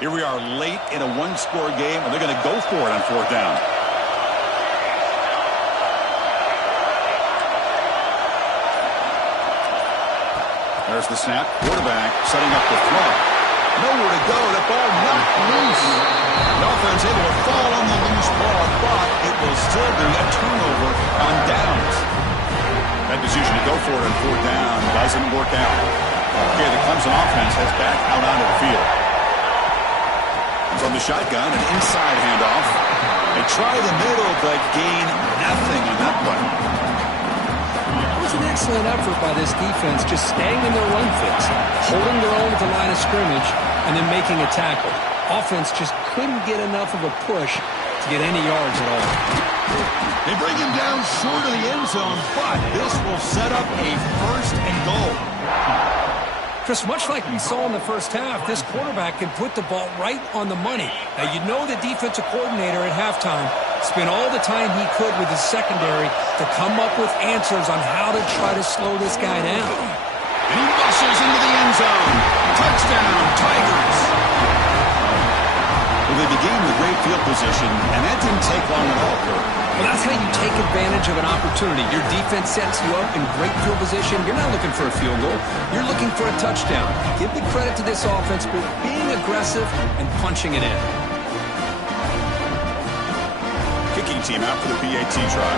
Here we are late in a one-score game, and they're going to go for it on fourth down. There's the snap. Quarterback setting up the throw. Nowhere to go. That ball knocked loose. The offense able to fall on the loose ball, but it will still be a turnover on downs. That decision to go for it on fourth down doesn't work out. Okay, the Clemson offense heads back out onto the field. From the shotgun, an inside handoff. They try the middle, but gain nothing on that play. It was an excellent effort by this defense, just staying in their run fix, holding their own at the line of scrimmage, and then making a tackle. Offense just couldn't get enough of a push to get any yards at all. They bring him down short of the end zone, but this will set up a first and goal. Chris, much like we saw in the first half, this quarterback can put the ball right on the money. Now, you know the defensive coordinator at halftime spent all the time he could with his secondary to come up with answers on how to try to slow this guy down. And he muscles into the end zone. Touchdown, Tigers. Well, they began with great field position, and that didn't take long at all, Kurt. Well, that's how you take advantage of an opportunity. Your defense sets you up in great field position. You're not looking for a field goal. You're looking for a touchdown. Give the credit to this offense for being aggressive and punching it in. Kicking team out for the PAT try.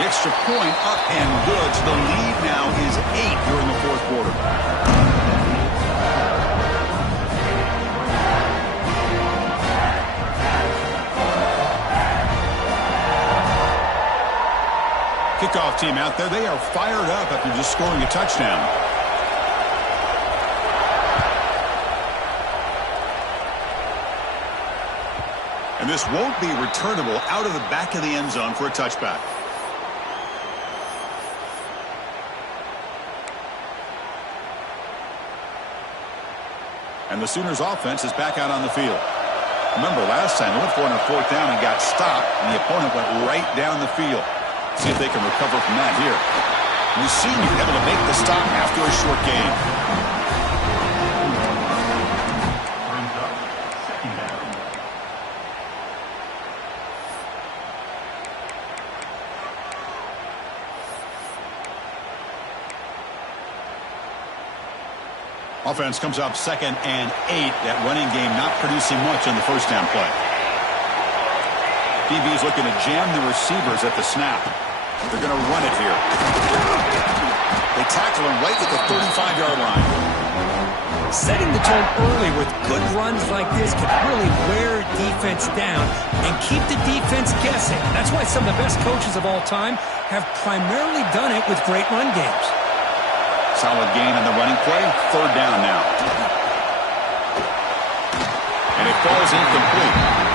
The extra point up and good. So the lead now is 8 here in the fourth quarter. Kickoff team out there. They are fired up after just scoring a touchdown. And this won't be returnable out of the back of the end zone for a touchback. And the Sooners offense is back out on the field. Remember last time they went for it on fourth down and got stopped, and the opponent went right down the field. See if they can recover from that here. And the senior able to make the stop after a short gain. Offense comes up 2nd and 8. That running game not producing much on the first down play. DB's looking to jam the receivers at the snap. They're going to run it here. They tackle him right at the 35-yard line. Setting the tone early with good runs like this can really wear defense down and keep the defense guessing. That's why some of the best coaches of all time have primarily done it with great run games. Solid gain on the running play. 3rd down now. And it falls incomplete.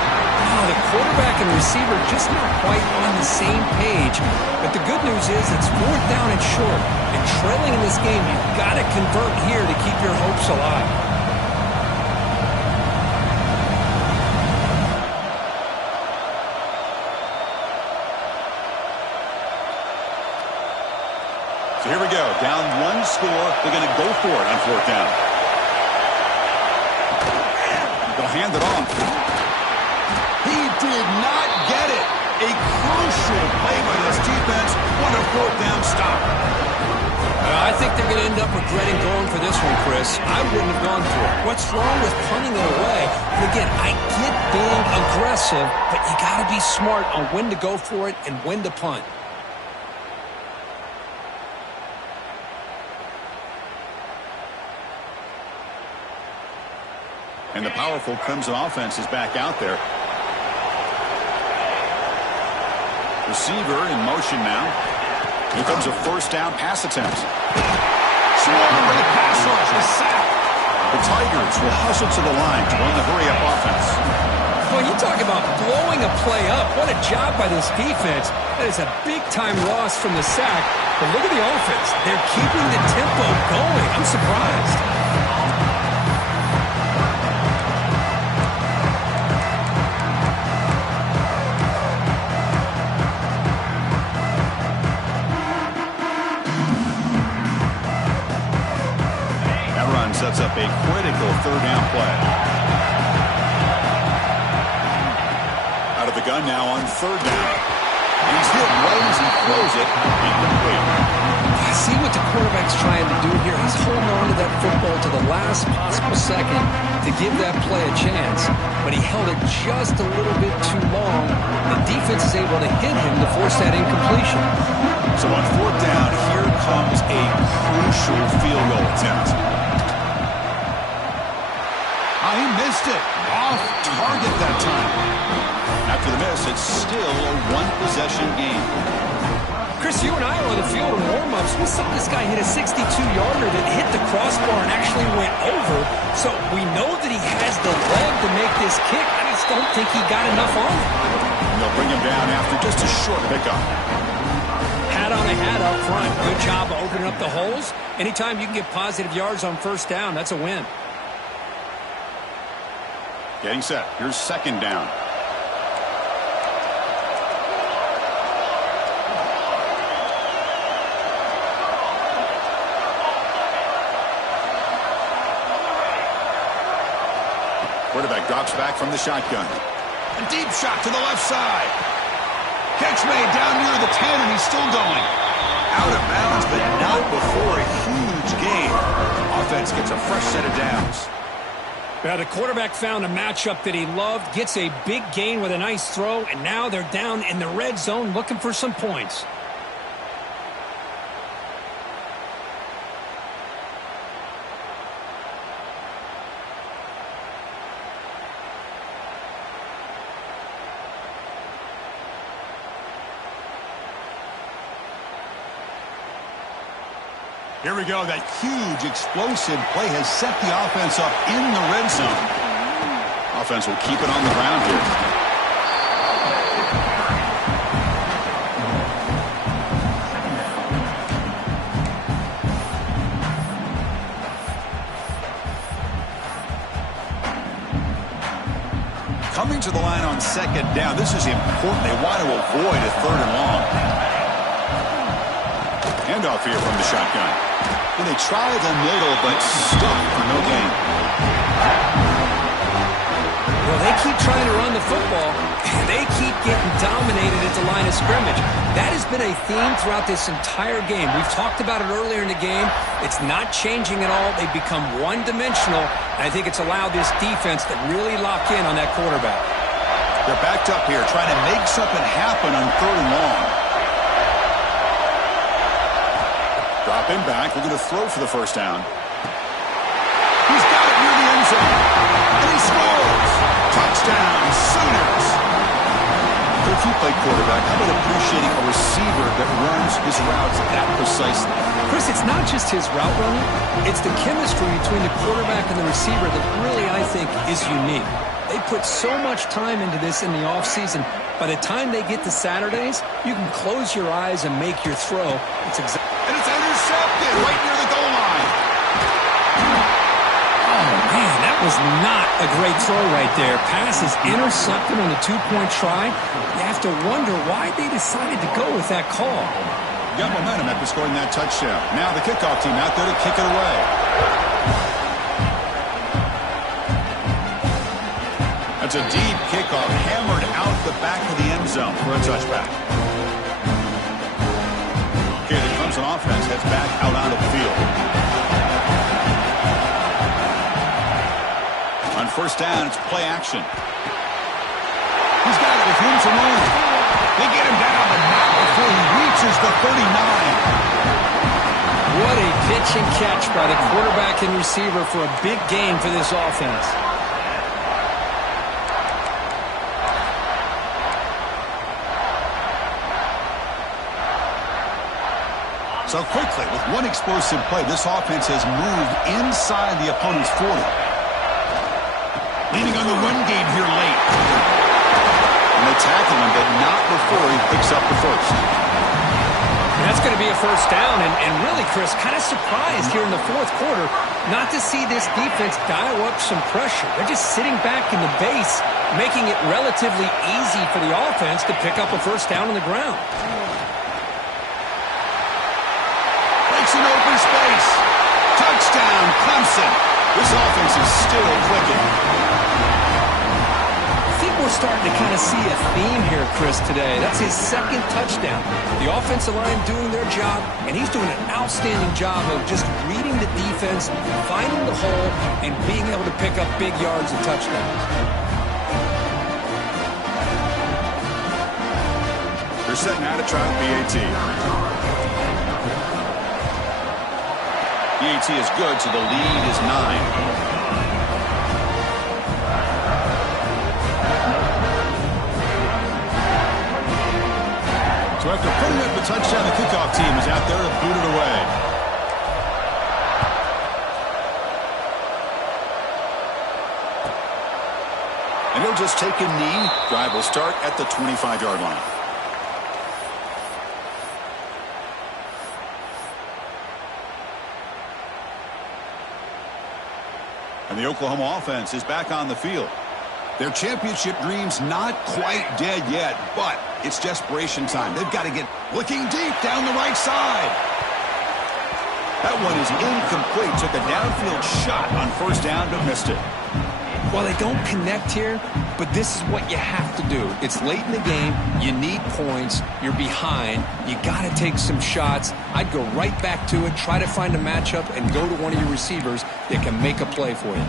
The quarterback and receiver just not quite on the same page. But the good news is it's 4th down and short. And trailing in this game, you've got to convert here to keep your hopes alive. So here we go. Down 1 score. They're going to go for it on 4th down. They'll hand it off. He did not get it. A crucial play by this defense. What a 4th down stop. I think they're going to end up regretting going for this one, Chris. I wouldn't have gone for it. What's wrong with punting it away? And again, I get being aggressive, but you got to be smart on when to go for it and when to punt. And the powerful Clemson offense is back out there. Receiver in motion now. Here comes a 1st down pass attempt. Swung with a pass rush, a sack. The Tigers will hustle to the line to run the hurry-up offense. Well, you talk about blowing a play up. What a job by this defense. That is a big-time loss from the sack. But look at the offense. They're keeping the tempo going. I'm surprised. Sets up a critical 3rd down play. Out of the gun now on 3rd down. He's hit right as he throws it. Incomplete. I see what the quarterback's trying to do here. He's holding on to that football to the last possible second to give that play a chance. But he held it just a little bit too long. The defense is able to hit him to force that incompletion. So on 4th down, here comes a crucial field goal attempt. He missed it. Off target that time. After the miss, it's still a 1-possession game. Chris, you and I are on the field in warm-ups. We saw this guy hit a 62-yarder that hit the crossbar and actually went over. So we know that he has the leg to make this kick. I just don't think he got enough on it. And they'll bring him down after just a short pickup. Hat on a hat up front. Good job of opening up the holes. Anytime you can get positive yards on 1st down, that's a win. Getting set. Here's 2nd down. Quarterback drops back from the shotgun. A deep shot to the left side. Catch made down near the 10, and he's still going. Out of bounds, but not before a huge gain. Offense gets a fresh set of downs. Well, the quarterback found a matchup that he loved, gets a big gain with a nice throw, and now they're down in the red zone looking for some points. Here we go. That huge, explosive play has set the offense up in the red zone. Offense will keep it on the ground here. Coming to the line on second down. This is important. They want to avoid a third and long. Handoff here from the shotgun. And they try the middle, but stuck for no gain. Well, they keep trying to run the football. They keep getting dominated at the line of scrimmage. That has been a theme throughout this entire game. We've talked about it earlier in the game. It's not changing at all. They've become one-dimensional. And I think it's allowed this defense to really lock in on that quarterback. They're backed up here, trying to make something happen on third and long. Drop him back. We're going to throw for the first down. He's got it near the end zone. And he scores. Touchdown, Sooners. If you play quarterback, how about appreciating a receiver that runs his routes that precisely? Chris, it's not just his route running. It's the chemistry between the quarterback and the receiver that really, I think, is unique. They put so much time into this in the offseason. By the time they get to Saturdays, you can close your eyes and make your throw. And it's intercepted right near the goal line. Oh, man, that was not a great throw right there. Pass is intercepted on the two-point try. You have to wonder why they decided to go with that call. Got momentum after scoring that touchdown. Now the kickoff team out there to kick it away. That's a deep kickoff, hammered out the back of the end zone for a touchback. Okay, the Clemson offense heads back out onto the field. On first down, it's play action. He's got it with room to run. They get him down, but not before he reaches the 39. What a pitch and catch by the quarterback and receiver for a big gain for this offense. So quickly, with one explosive play, this offense has moved inside the opponent's 40. Leaning on the run game here late. And they tackle him, but not before he picks up the first. And that's going to be a first down. And really, Chris, kind of surprised here in the fourth quarter not to see this defense dial up some pressure. They're just sitting back in the base, making it relatively easy for the offense to pick up a first down on the ground. An open space. Touchdown, Clemson. This offense is still clicking. I think we're starting to kind of see a theme here, Chris, today. That's his second touchdown. The offensive line doing their job, and he's doing an outstanding job of just reading the defense, finding the hole, and being able to pick up big yards and touchdowns. They're setting out to try the BAT. BAT is good, so the lead is 9. So after putting up the touchdown, the kickoff team is out there to boot it away. And he'll just take a knee. Drive will start at the 25-yard line. And the Oklahoma offense is back on the field. Their championship dreams not quite dead yet, but it's desperation time. They've got to get looking deep down the right side. That one is incomplete. Took a downfield shot on first down, but missed it. Well, they don't connect here, but this is what you have to do. It's late in the game. You need points. You're behind. You got to take some shots. I'd go right back to it, try to find a matchup, and go to one of your receivers that can make a play for you.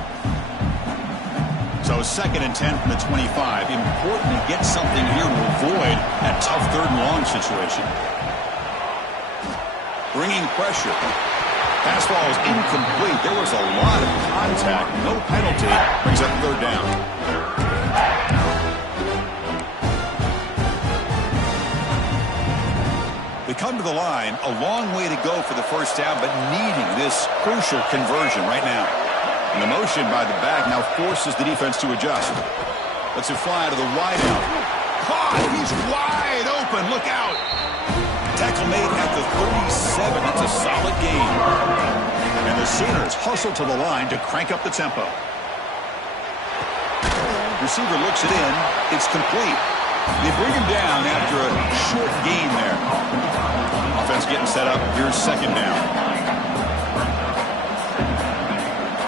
So 2nd and 10 from the 25. Important to get something here to avoid that tough 3rd and long situation. Bringing pressure. Pass ball is incomplete. There was a lot of contact. No penalty. Brings up 3rd down. They come to the line. A long way to go for the 1st down, but needing this crucial conversion right now. And the motion by the back now forces the defense to adjust. Lets it fly to the wideout. Caught! He's wide open. Look out! Tackle made at the 37. That's a solid gain. And the Sooners hustle to the line to crank up the tempo. Receiver looks it in. It's complete. They bring him down after a short gain there. Offense getting set up. Here's 2nd down.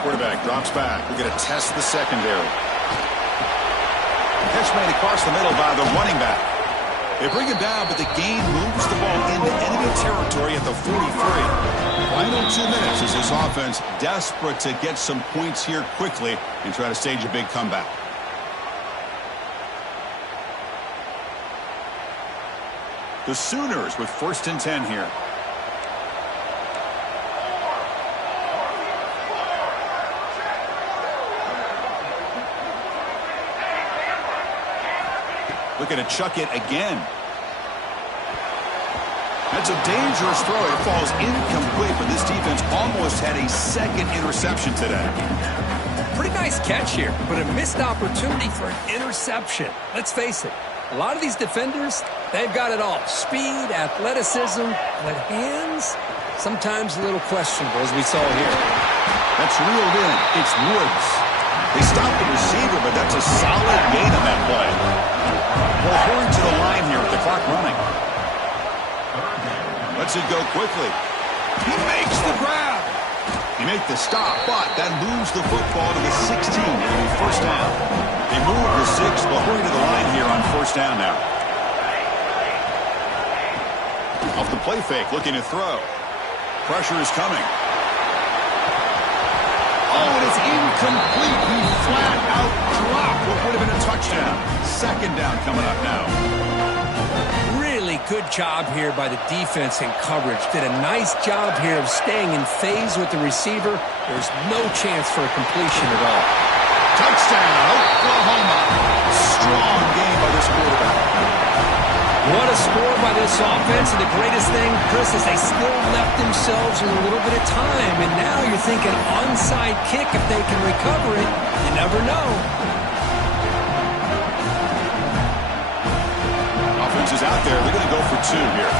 Quarterback drops back. We're going to test the secondary. Catch made across the middle by the running back. They bring him down, but the gain moves the ball into enemy territory at the 43. Final 2 minutes as this offense desperate to get some points here quickly and try to stage a big comeback. The Sooners with 1st and 10 here. Looking to chuck it again. That's a dangerous throw. It falls incomplete, but this defense almost had a 2nd interception today. Pretty nice catch here, but a missed opportunity for an interception. Let's face it, a lot of these defenders, they've got it all. Speed, athleticism, but hands, sometimes a little questionable, as we saw here. That's reeled in. It's Woods. They stopped the receiver, but that's a solid gain on that play. Well, hurry to the line here with the clock running. Lets it go quickly. He makes the grab. He made the stop, but that moves the football to the 16. It'll be 1st down. They move the 6, but hurry to the line here on 1st down now. Off the play fake, looking to throw. Pressure is coming. Oh, and it's incomplete. He flat out dropped what would have been a touchdown. 2nd down coming up now. Really good job here by the defense in coverage. Did a nice job here of staying in phase with the receiver. There's no chance for a completion at all. Touchdown, Oklahoma. Strong game by this quarterback. What a score by this offense, and the greatest thing, Chris, is they still left themselves with a little bit of time, and now you're thinking onside kick if they can recover it. You never know. Offense is out there. They're going to go for 2 here.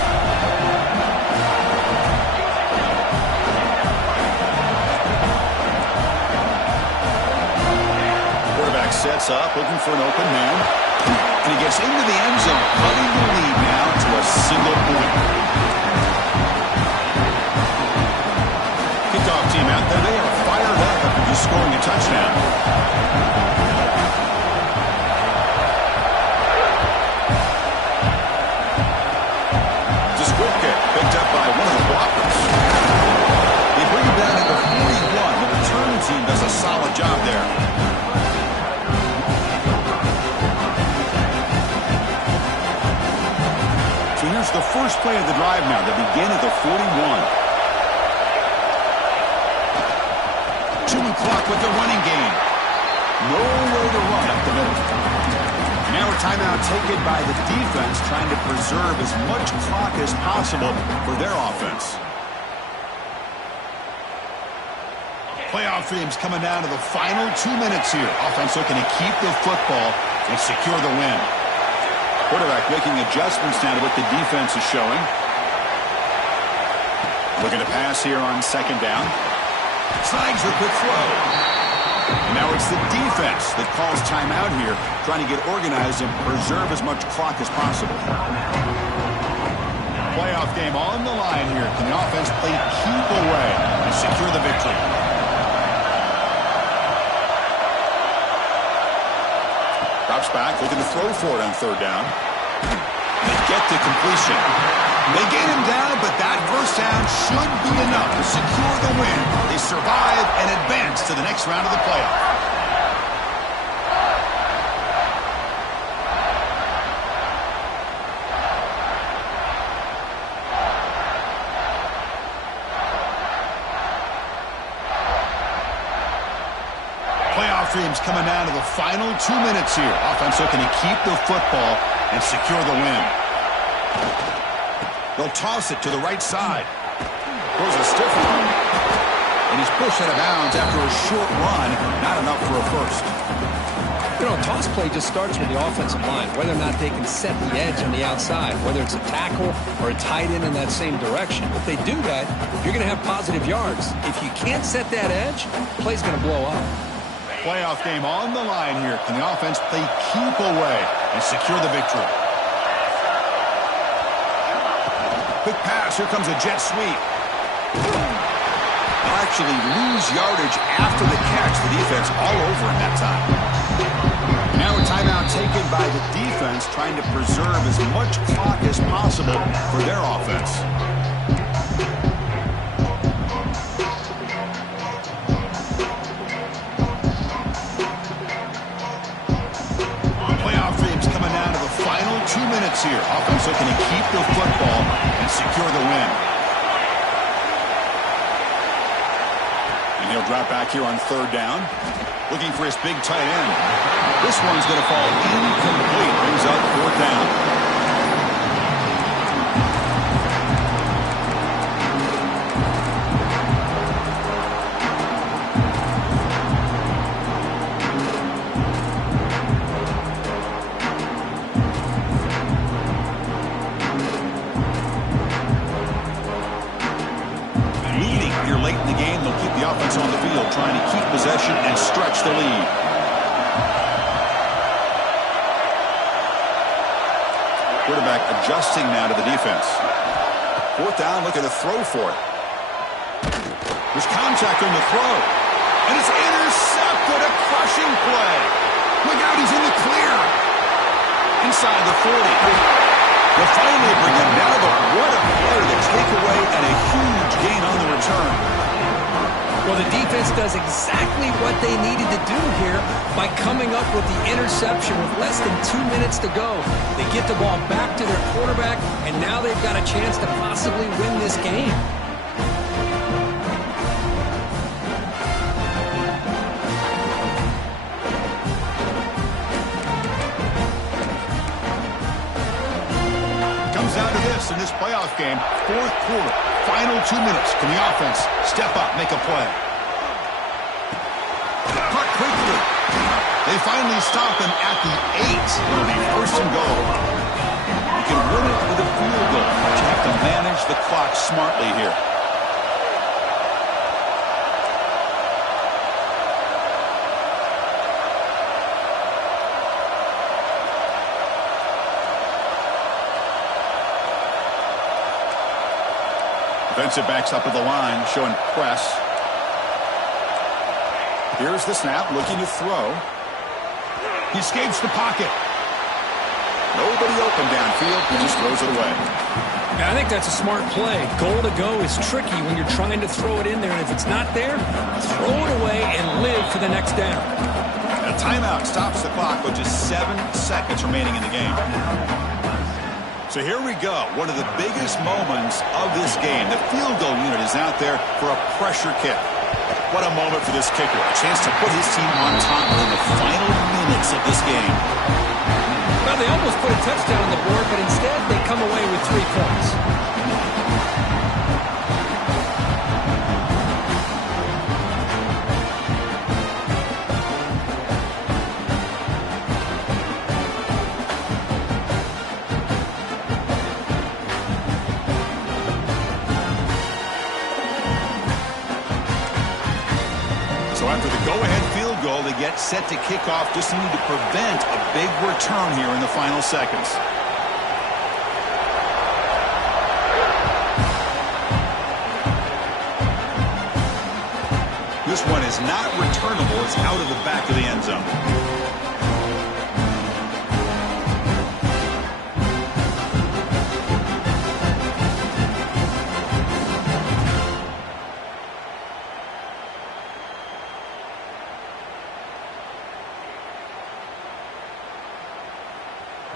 Quarterback sets up, looking for an open man. And he gets into the end zone, cutting the lead now to a single point. Kickoff team out there. They are fired up after just scoring a touchdown. It's a squib kick picked up by one of the blockers. They bring him down at the 41. The return team does a solid job there. Here's the first play of the drive now. They begin at the 41. 2 clock with the running game. Nowhere to run up the middle. Now a timeout taken by the defense, trying to preserve as much clock as possible for their offense. Playoff games coming down to the final 2 minutes here. Offense looking to keep the football and secure the win. Quarterback making adjustments now to what the defense is showing. Looking to pass here on 2nd down. Slides the quick throw. And now it's the defense that calls timeout here, trying to get organized and preserve as much clock as possible. Playoff game on the line here. Can the offense play keep away and secure the victory? Drops back, looking to throw for it on third down. They get to completion. They get him down, but that first down should be enough to secure the win. They survive and advance to the next round of the playoff. Playoff dreams coming down to the final 2 minutes here. Offense looking to keep the football and secure the win. They'll toss it to the right side. Throws a stiff one. And he's pushed out of bounds after a short run. Not enough for a first. You know, a toss play just starts with the offensive line, whether or not they can set the edge on the outside, whether it's a tackle or a tight end in that same direction. If they do that, you're going to have positive yards. If you can't set that edge, the play's going to blow up. Playoff game on the line here. Can the offense play keep away and secure the victory? Quick pass. Here comes a jet sweep. They'll actually lose yardage after the catch. The defense all over in that time. Now a timeout taken by the defense, trying to preserve as much clock as possible for their offense. Final 2 minutes here. Offense looking to keep the football and secure the win. And he'll drop back here on third down. Looking for his big tight end. This one's going to fall incomplete. Brings up fourth down. On the field, trying to keep possession and stretch the lead. Quarterback adjusting now to the defense. Fourth down, looking to throw for it. There's contact on the throw. And it's intercepted. A crushing play. Look out, he's in the clear. Inside the 40. They'll finally bring him down, but what a play to take away and a huge gain on the return. Well, the defense does exactly what they needed to do here by coming up with the interception with less than 2 minutes to go. They get the ball back to their quarterback, and now they've got a chance to possibly win this game. Comes down to this in this playoff game, fourth quarter. Final 2 minutes. Can the offense step up, make a play? Cut quickly. They finally stop him at the 8. It'll be first and goal. You can win it with a field goal, but you have to manage the clock smartly here. Defensive backs up at the line, showing press. Here's the snap, looking to throw. He escapes the pocket. Nobody open downfield. He just throws it away. Yeah, I think that's a smart play. Goal to go is tricky when you're trying to throw it in there. And if it's not there, throw it away and live for the next down. A timeout stops the clock with just 7 seconds remaining in the game. So here we go. One of the biggest moments of this game. The field goal unit is out there for a pressure kick. What a moment for this kicker. A chance to put his team on top in the final minutes of this game. Well, they almost put a touchdown on the board, but instead they come away with 3 points. After the go-ahead field goal, they get set to kick off. Just need to prevent a big return here in the final seconds. This one is not returnable. It's out of the back of the end zone.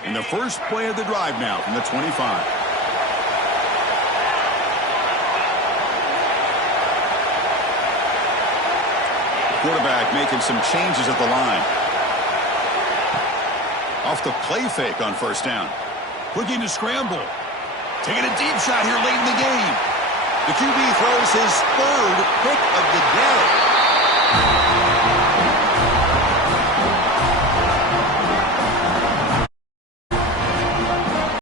And the first play of the drive now from the 25. Quarterback making some changes at the line. Off the play fake on first down. Looking to scramble. Taking a deep shot here late in the game. The QB throws his third pick of the day.